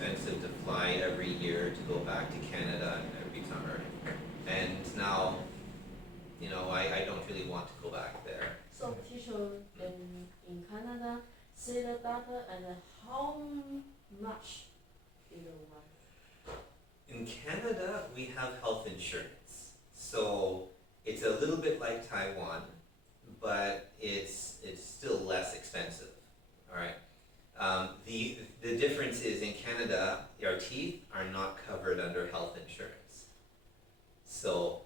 expensive to fly every year to go back to Canada every summer. And now, I don't really want to go back there. So teacher in Canada, see the doctor and how much you want? In Canada, we have health insurance. So it's a little bit like Taiwan, but it's still less expensive. All right. The difference is in Canada, our teeth are not covered under health insurance. So,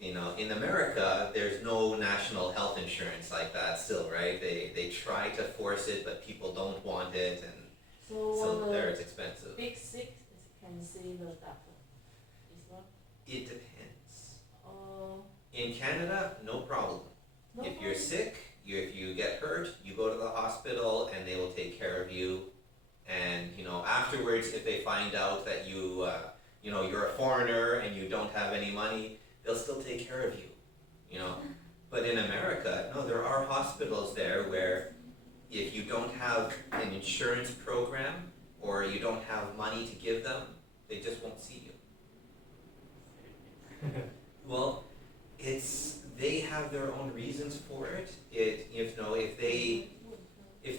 in America, there's no national health insurance like that still, right? They try to force it, but people don't want it, and so there it's expensive. Big sick can see the doctor. Is not? It depends. In Canada, no problem. If you're sick, if you get hurt, you go to the hospital and they will take care of you. And afterwards, if they find out that you're a foreigner and you don't have any money, they'll still take care of you. But in America, no, there are hospitals there where if you don't have an insurance program or you don't have money to give them, they just won't see you. Well, they have their own reasons for it. If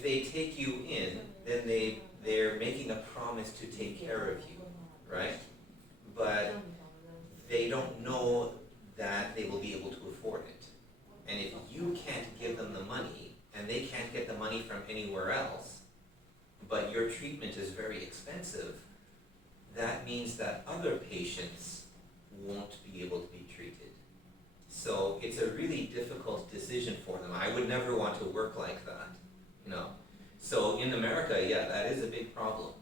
they take you in, then they're making a promise to take care of you, right? But they don't know that they will be able to afford it. And if you can't give them the money, and they can't get the money from anywhere else, but your treatment is very expensive, that means that other patients won't be able to be treated. So it's a really difficult decision for them. I would never want to work like that, So in America, yeah, that is a big problem.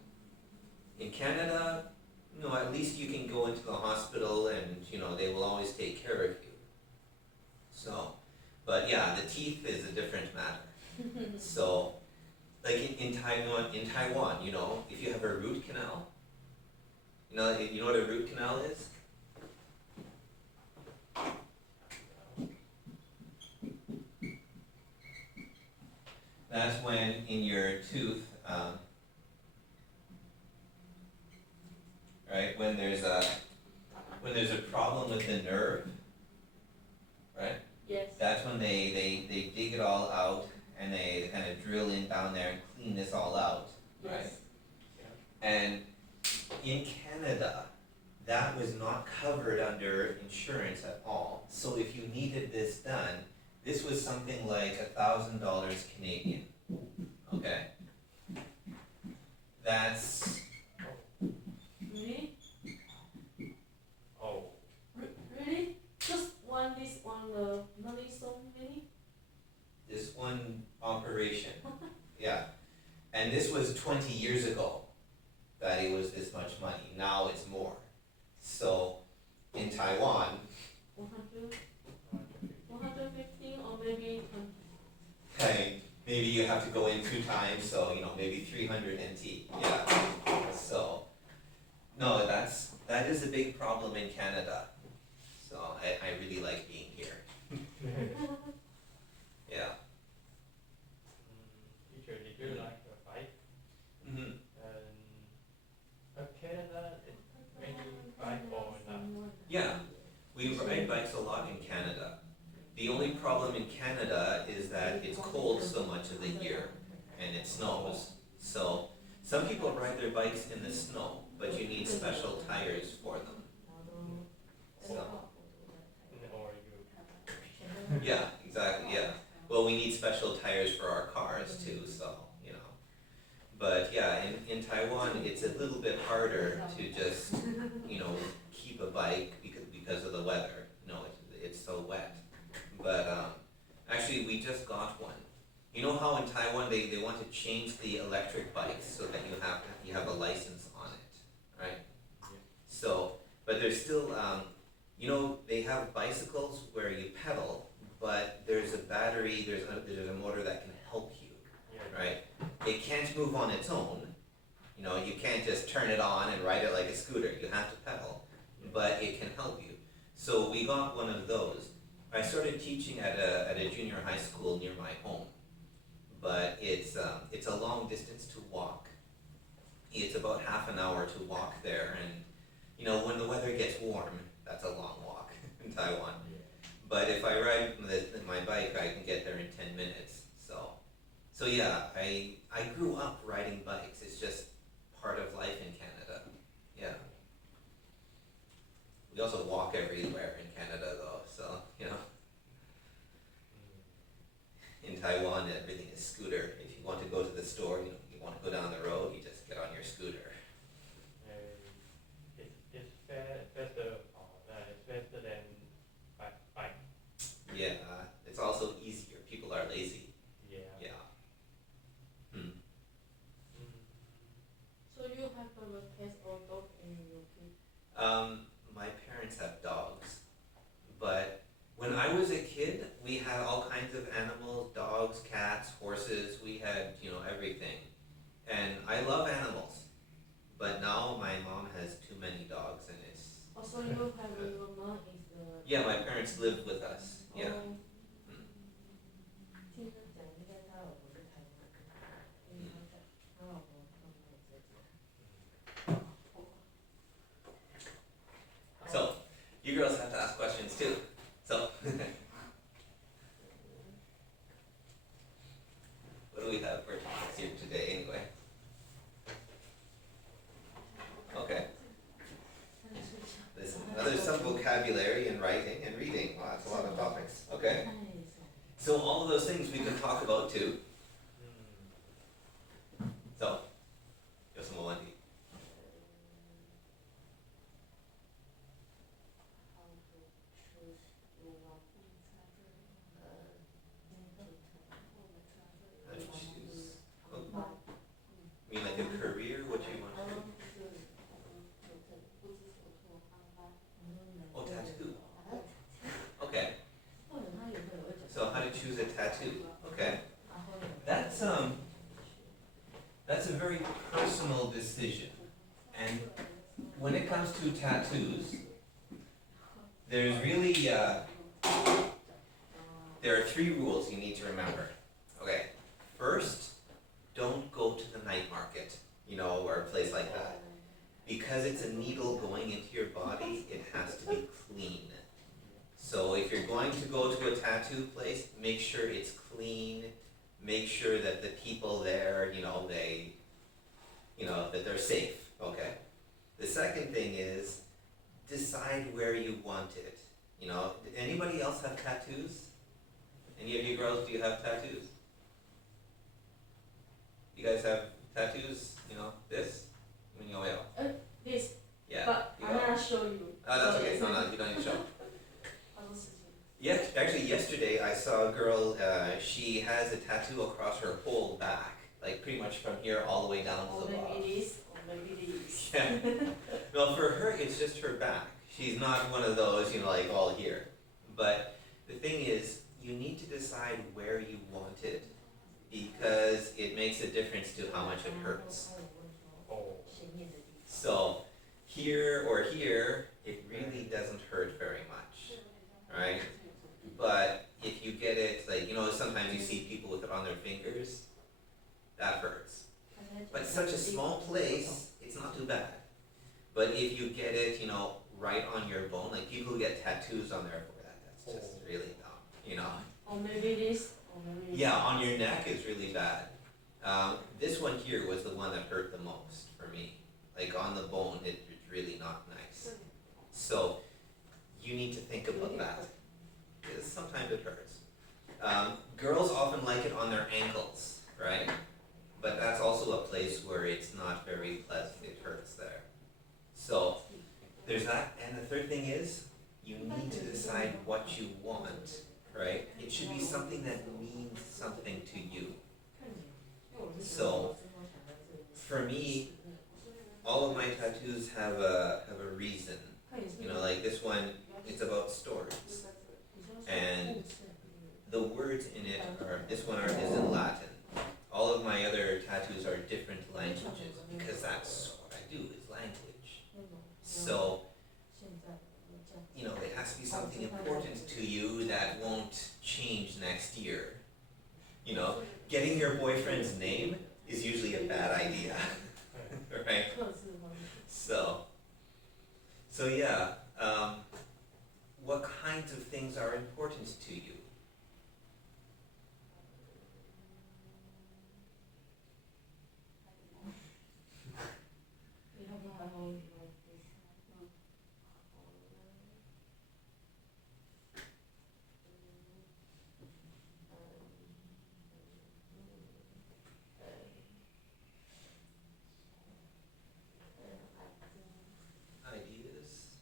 In Canada, at least you can go into the hospital and, they will always take care of you. So, but yeah, the teeth is a different matter. So, like in Taiwan, if you have a root canal, you know what a root canal is? That's when in your tooth, right, when there's a problem with the nerve, right? Yes. That's when they dig it all out and they kind of drill in down there and clean this all out, right? Yes. And in Canada, that was not covered under insurance at all. So if you needed this done, this was something like $1,000 Canadian. Okay? That's... Really? Oh. Really? Just this one, money so many? This one operation. Yeah. And this was 20 years ago that it was this much money. Now it's more. So in Taiwan, 100, 115 or maybe 20. hey, maybe you have to go in 2 times, so maybe 300 NT. Yeah. So no, that is a big problem in Canada. So I really like being here. Yeah. Teacher, did you like the bike? Mm-hmm. Canada, is mainly bike or not? Yeah, we ride bikes a lot in Canada. The only problem in Canada is that it's cold so much of the year and it snows. So some people ride their bikes in the snow, but you need special tires for them. So, Or you? yeah, exactly, yeah. Well, we need special tires for our cars too, so, But yeah, in Taiwan, it's a little bit harder to just, keep a bike because of the weather. It's so wet. But actually, we just got one. You know how in Taiwan they want to change the electric bikes so that you have a license on it, right? Yeah. So, but there's still, they have bicycles where you pedal, but there's a battery, there's a motor that can help you, Yeah. right? It can't move on its own. You can't just turn it on and ride it like a scooter. You have to pedal, but it can help you. So we got one of those. I started teaching at a junior high school near my home, but it's a long distance to walk. it's about half an hour to walk there, and you know, when the weather gets warm, that's a long walk in Taiwan. Yeah. But if I ride my bike, I can get there in 10 minutes. So yeah, I grew up riding bikes. It's just part of life in Canada. Yeah. We also walk everywhere in Canada though, so you know. In Taiwan, everything is scooter. If you want to go to the store, you want to go down the road, you just get on your scooter. It's better, it's better than bike. Yeah, it's also easier. People are lazy. Yeah. Yeah. So you have a pet or dog in your kid? My parents have dogs, but when I was a kid, we had all kinds of animals, dogs, cats, horses, we had, everything. And I love animals, but now my mom has too many dogs and it's... Also you have your mom is the... Yeah, my parents live with us, yeah. Oh, 听他讲，应该他老婆是台湾人，因为他老婆他们有这种。 So, you girls have to ask questions too. So, what do we have for topics here today anyway? Okay. There's some vocabulary and writing and reading. Wow, that's a lot of topics. Okay. So all of those things we can talk about too. So, 有什么问题? How to choose? You mean like a career? What you want to do? Oh, tattoo. Okay. So how to choose a tattoo? Okay. That's a very personal decision. And when it comes to tattoos, there's really there are 3 rules you need to remember. Okay. First, don't go to the night market, or a place like that. Because it's a needle going into your body, it has to be clean. So if you're going to go to a tattoo place, make sure it's clean. Make sure that the people there, that they're safe, okay? The second thing is, decide where you want it. Anybody else have tattoos? Any of you girls, do you have tattoos? You guys have tattoos, this? this, Yeah. but you I'm go. gonna show you. That's okay, no, you don't need to show. 好多事情。 Yeah, actually yesterday I saw a girl, she has a tattoo across her whole back, like pretty much from here all the way down to Or the maybe bottom. it is, or maybe it is. Yeah. Well, for her, it's just her back. She's not one of those, like all here. But the thing is, you need to decide where you want it, because it makes a difference to how much it hurts. Oh. So, here or here, it really doesn't hurt very much, right? But if you get it, sometimes you see people with it on their fingers, that hurts. But it's such a small place, it's not too bad. But if you get it, right on your bone, like people who get tattoos on their forehead, that's just really dumb, Or maybe it is, or maybe it is. Yeah, on your neck is really bad. This one here was the one that hurt the most for me. Like on the bone, it's really not nice. So you need to think about that, because sometimes it hurts. Girls often like it on their ankles, right? But that's also a place where it's not very pleasant, it hurts there. So there's that, and the third thing is, you need to decide what you want, right? It should be something that means something to you. So, for me, all of my tattoos have a reason. Like this one, it's about stories. And the words in it this one is in Latin. All of my other tattoos are different languages, because that's what I do, is language. So, it has to be something important to you that won't change next year. Getting your boyfriend's name is usually a bad idea, right? 克制方面。 So yeah, what kinds of things are important to you? 你还有Ideas?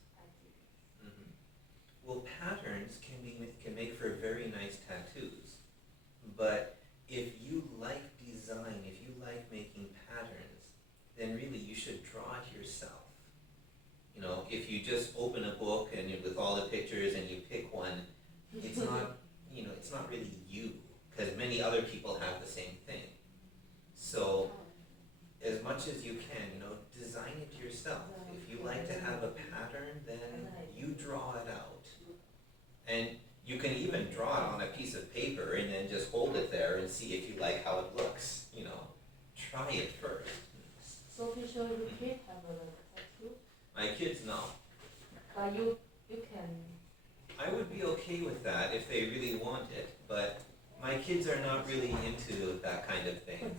Well, patterns can make for very nice tattoos, but if you like design, if you like making patterns, then really you should draw it yourself. You know, if you just open a book and with all the pictures and you pick one, it's not, it's not really you, because many other people have the same thing. So, as much as you can, design it yourself. If you like to have a pattern, then you draw it out. And you can even draw it on a piece of paper and then just hold it there and see if you like how it looks, Try it first. So teacher, your kid have a tattoo, My kids, no. but you can. I would be okay with that if they really want it, but my kids are not really into that kind of thing.